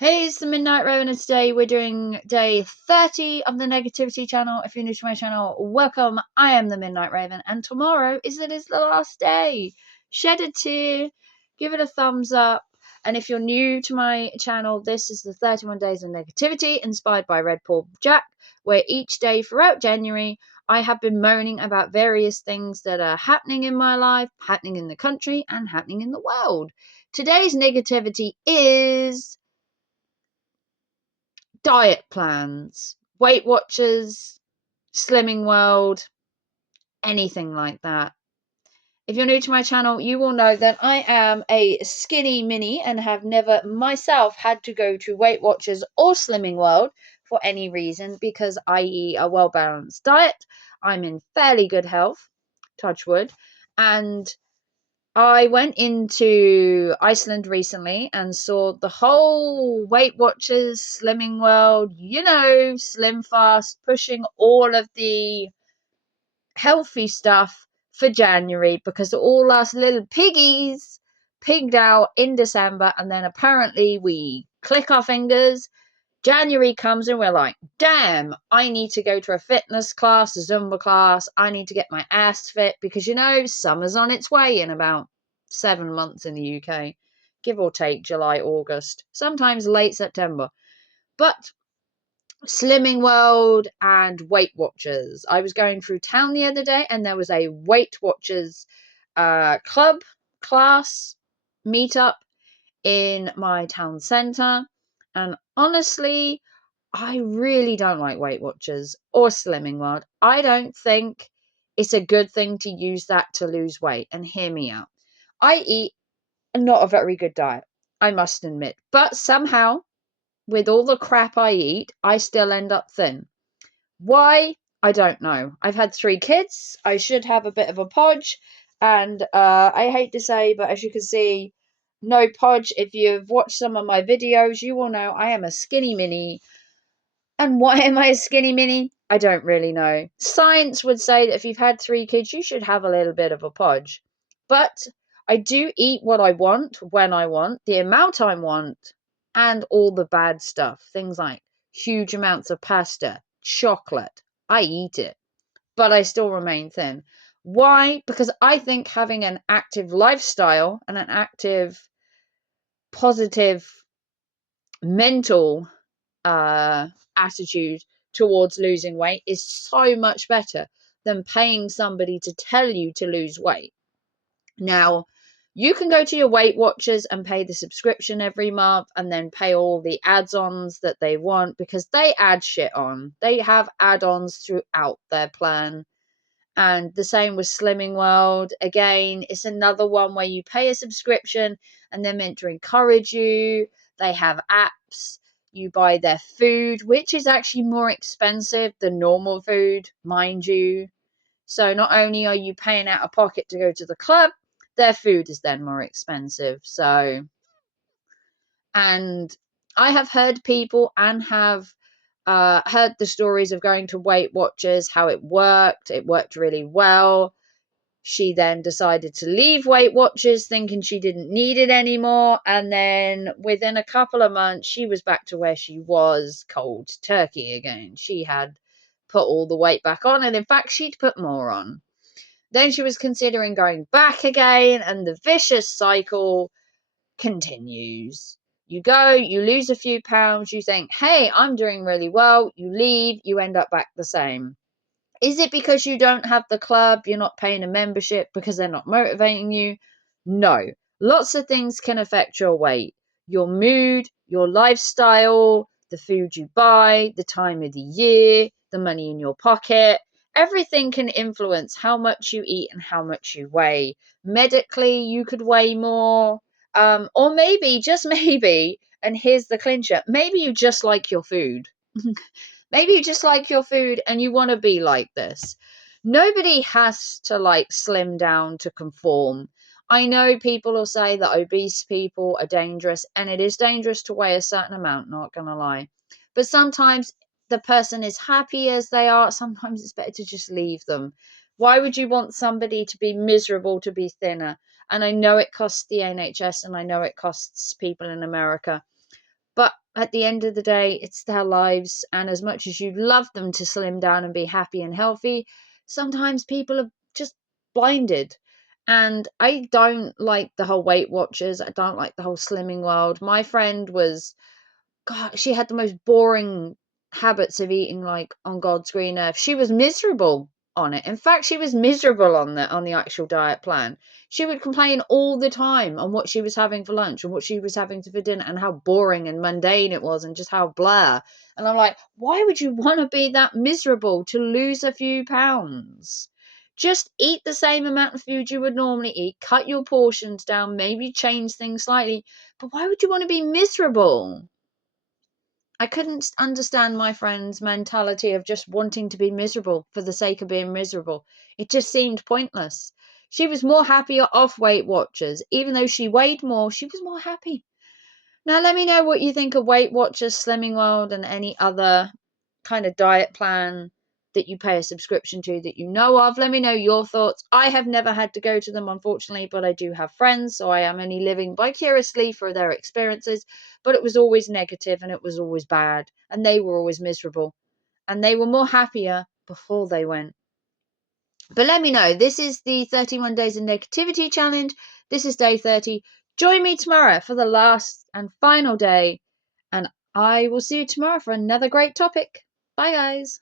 Hey, it's the Midnight Raven, and today we're doing day 30 of the Negativity channel. If you're new to my channel, welcome. I am the Midnight Raven, and tomorrow is the last day. Shed a tear, give it a thumbs up, and if you're new to my channel, this is the 31 Days of Negativity, inspired by Red Paul Jack, where each day throughout January, I have been moaning about various things that are happening in my life, happening in the country, and happening in the world. Today's negativity is diet plans, Weight Watchers, Slimming World, anything like that. If you're new to my channel, you will know that I am a skinny mini and have never myself had to go to Weight Watchers or Slimming World for any reason because I eat a well-balanced diet. I'm in fairly good health, touch wood, and I went into Iceland recently and saw the whole Weight Watchers, Slimming World, Slim Fast, pushing all of the healthy stuff for January because all us little piggies pigged out in December, and then apparently we click our fingers. January comes and we're like, damn, I need to go to a fitness class, a Zumba class. I need to get my ass fit because, summer's on its way in about 7 months in the UK, give or take July, August, sometimes late September. But Slimming World and Weight Watchers. I was going through town the other day and there was a Weight Watchers club class meetup in my town centre. And honestly, I really don't like Weight Watchers or Slimming World. I don't think it's a good thing to use that to lose weight. And hear me out. I eat not a very good diet, I must admit. But somehow, with all the crap I eat, I still end up thin. Why? I don't know. I've had 3 kids. I should have a bit of a podge. And I hate to say, but as you can see, no podge. If you've watched some of my videos, you will know I am a skinny mini. And why am I a skinny mini? I don't really know. Science would say that if you've had 3 kids, you should have a little bit of a podge. But I do eat what I want, when I want, the amount I want, and all the bad stuff. Things like huge amounts of pasta, chocolate. I eat it, but I still remain thin. Why? Because I think having an active lifestyle and an active, positive mental attitude towards losing weight is so much better than paying somebody to tell you to lose weight. Now, you can go to your Weight Watchers and pay the subscription every month and then pay all the add-ons that they want because they add shit on. They have add-ons throughout their plan. And the same with Slimming World. Again, it's another one where you pay a subscription and they're meant to encourage you. They have apps. You buy their food, which is actually more expensive than normal food, mind you. So not only are you paying out of pocket to go to the club, their food is then more expensive. So, and I have heard people and have heard the stories of going to Weight Watchers, how it worked. It worked really well. She then decided to leave Weight Watchers thinking she didn't need it anymore. And then within a couple of months, she was back to where she was, cold turkey again. She had put all the weight back on. And in fact, she'd put more on. Then she was considering going back again. And the vicious cycle continues. You go, you lose a few pounds. You think, hey, I'm doing really well. You leave, you end up back the same. Is it because you don't have the club, you're not paying a membership because they're not motivating you? No. Lots of things can affect your weight. Your mood, your lifestyle, the food you buy, the time of the year, the money in your pocket. Everything can influence how much you eat and how much you weigh. Medically, you could weigh more. Or maybe, just maybe, and here's the clincher, maybe you just like your food. Maybe you just like your food and you want to be like this. Nobody has to slim down to conform. I know people will say that obese people are dangerous, and it is dangerous to weigh a certain amount, not gonna lie. But sometimes the person is happy as they are. Sometimes it's better to just leave them. Why would you want somebody to be miserable to be thinner? And I know it costs the NHS and I know it costs people in America, But at the end of the day, it's their lives. And as much as you'd love them to slim down and be happy and healthy, sometimes people are just blinded. And I don't like the whole Weight Watchers. I don't like the whole slimming world. My friend was, God, she had the most boring habits of eating, like, on God's green earth. She was miserable on it. In fact, she was miserable on the actual diet plan. She would complain all the time on what she was having for lunch and what she was having for dinner and how boring and mundane it was and just how blah. And I'm like, why would you want to be that miserable to lose a few pounds? Just eat the same amount of food you would normally eat, cut your portions down, maybe change things slightly. But why would you want to be miserable? I couldn't understand my friend's mentality of just wanting to be miserable for the sake of being miserable. It just seemed pointless. She was more happier off Weight Watchers. Even though she weighed more, she was more happy. Now, let me know what you think of Weight Watchers, Slimming World, and any other kind of diet plan that you pay a subscription to that you know of. Let me know your thoughts. I have never had to go to them, unfortunately, but I do have friends, so I am only living vicariously for their experiences. But it was always negative and it was always bad, and they were always miserable, and they were more happier before they went. But let me know. This is the 31 Days of Negativity Challenge. This is day 30. Join me tomorrow for the last and final day, and I will see you tomorrow for another great topic. Bye, guys.